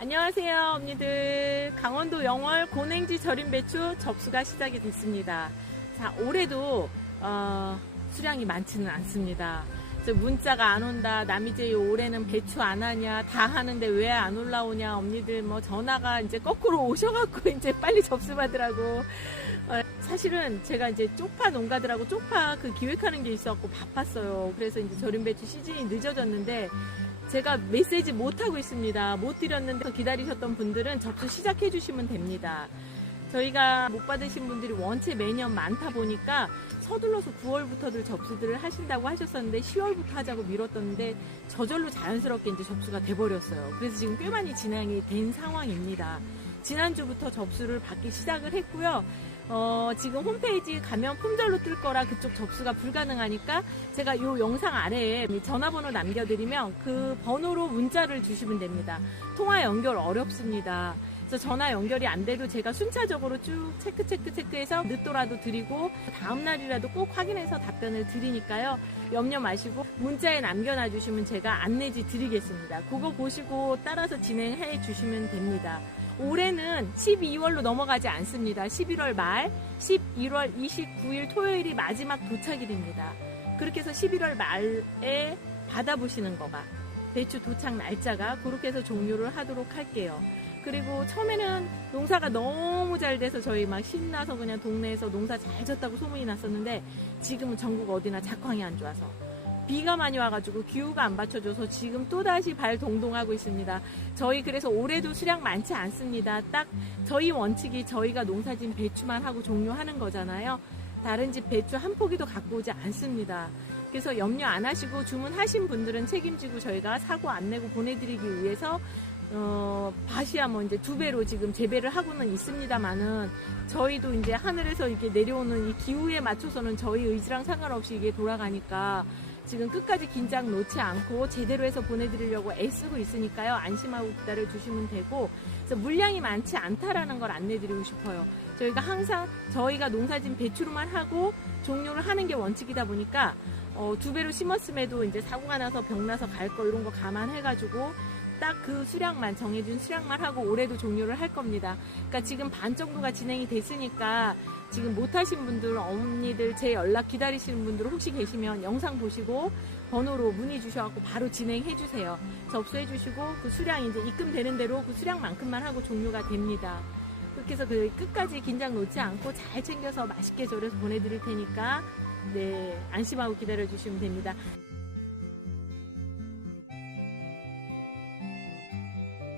안녕하세요, 언니들. 강원도 영월 고냉지 절임 배추 접수가 시작이 됐습니다. 자, 올해도 어, 수량이 많지는 않습니다. 저 문자가 안 온다. 남이제 올해는 배추 안 하냐. 다 하는데 왜 안 올라오냐. 언니들 뭐 전화가 이제 거꾸로 오셔갖고 이제 빨리 접수받으라고. 어, 사실은 제가 이제 쪽파 농가들하고 쪽파 그 기획하는 게 있어갖고 바빴어요. 그래서 이제 절임 배추 시즌이 늦어졌는데 제가 메시지 못 하고 있습니다. 못 드렸는데 기다리셨던 분들은 접수 시작해 주시면 됩니다. 저희가 못 받으신 분들이 원체 매년 많다 보니까 서둘러서 9월부터들 접수들을 하신다고 하셨었는데 10월부터 하자고 미뤘던데 저절로 자연스럽게 이제 접수가 돼버렸어요. 그래서 지금 꽤 많이 진행이 된 상황입니다. 지난주부터 접수를 받기 시작을 했고요. 어, 지금 홈페이지 가면 품절로 뜰 거라 그쪽 접수가 불가능하니까 제가 이 영상 아래에 전화번호 남겨드리면 그 번호로 문자를 주시면 됩니다. 통화 연결 어렵습니다. 그래서 전화 연결이 안 돼도 제가 순차적으로 쭉 체크 체크 체크해서 늦더라도 드리고 다음 날이라도 꼭 확인해서 답변을 드리니까요. 염려 마시고 문자에 남겨놔 주시면 제가 안내지 드리겠습니다. 그거 보시고 따라서 진행해 주시면 됩니다. 올해는 12월로 넘어가지 않습니다. 11월 말, 11월 29일 토요일이 마지막 도착일입니다. 그렇게 해서 11월 말에 받아보시는 거가 배추 도착 날짜가 그렇게 해서 종료를 하도록 할게요. 그리고 처음에는 농사가 너무 잘 돼서 저희 막 신나서 그냥 동네에서 농사 잘 졌다고 소문이 났었는데 지금은 전국 어디나 작황이 안 좋아서 비가 많이 와가지고 기후가 안 받쳐줘서 지금 또다시 발 동동하고 있습니다. 저희 그래서 올해도 수량 많지 않습니다. 딱 저희 원칙이 저희가 농사진 배추만 하고 종료하는 거잖아요. 다른 집 배추 한 포기도 갖고 오지 않습니다. 그래서 염려 안 하시고 주문하신 분들은 책임지고 저희가 사고 안 내고 보내드리기 위해서 어, 밭이야 뭐 이제 두 배로 지금 재배를 하고는 있습니다만은 저희도 이제 하늘에서 이렇게 내려오는 이 기후에 맞춰서는 저희 의지랑 상관없이 이게 돌아가니까 지금 끝까지 긴장 놓지 않고 제대로 해서 보내드리려고 애쓰고 있으니까요. 안심하고 기다려 주시면 되고, 그래서 물량이 많지 않다라는 걸 안내드리고 싶어요. 저희가 항상 저희가 농사진 배추로만 하고 종료를 하는 게 원칙이다 보니까 어, 두 배로 심었음에도 이제 사고가 나서 병 나서 갈 거 이런 거 감안해가지고 딱 그 수량만 정해준 수량만 하고 올해도 종료를 할 겁니다. 그러니까 지금 반 정도가 진행이 됐으니까 지금 못하신 분들, 어머니들 제 연락 기다리시는 분들 혹시 계시면 영상 보시고 번호로 문의 주셔갖고 바로 진행해 주세요. 접수해 주시고 그 수량 이제 입금되는 대로 그 수량만큼만 하고 종료가 됩니다. 그렇게 해서 그 끝까지 긴장 놓지 않고 잘 챙겨서 맛있게 절여서 보내드릴 테니까 네 안심하고 기다려 주시면 됩니다.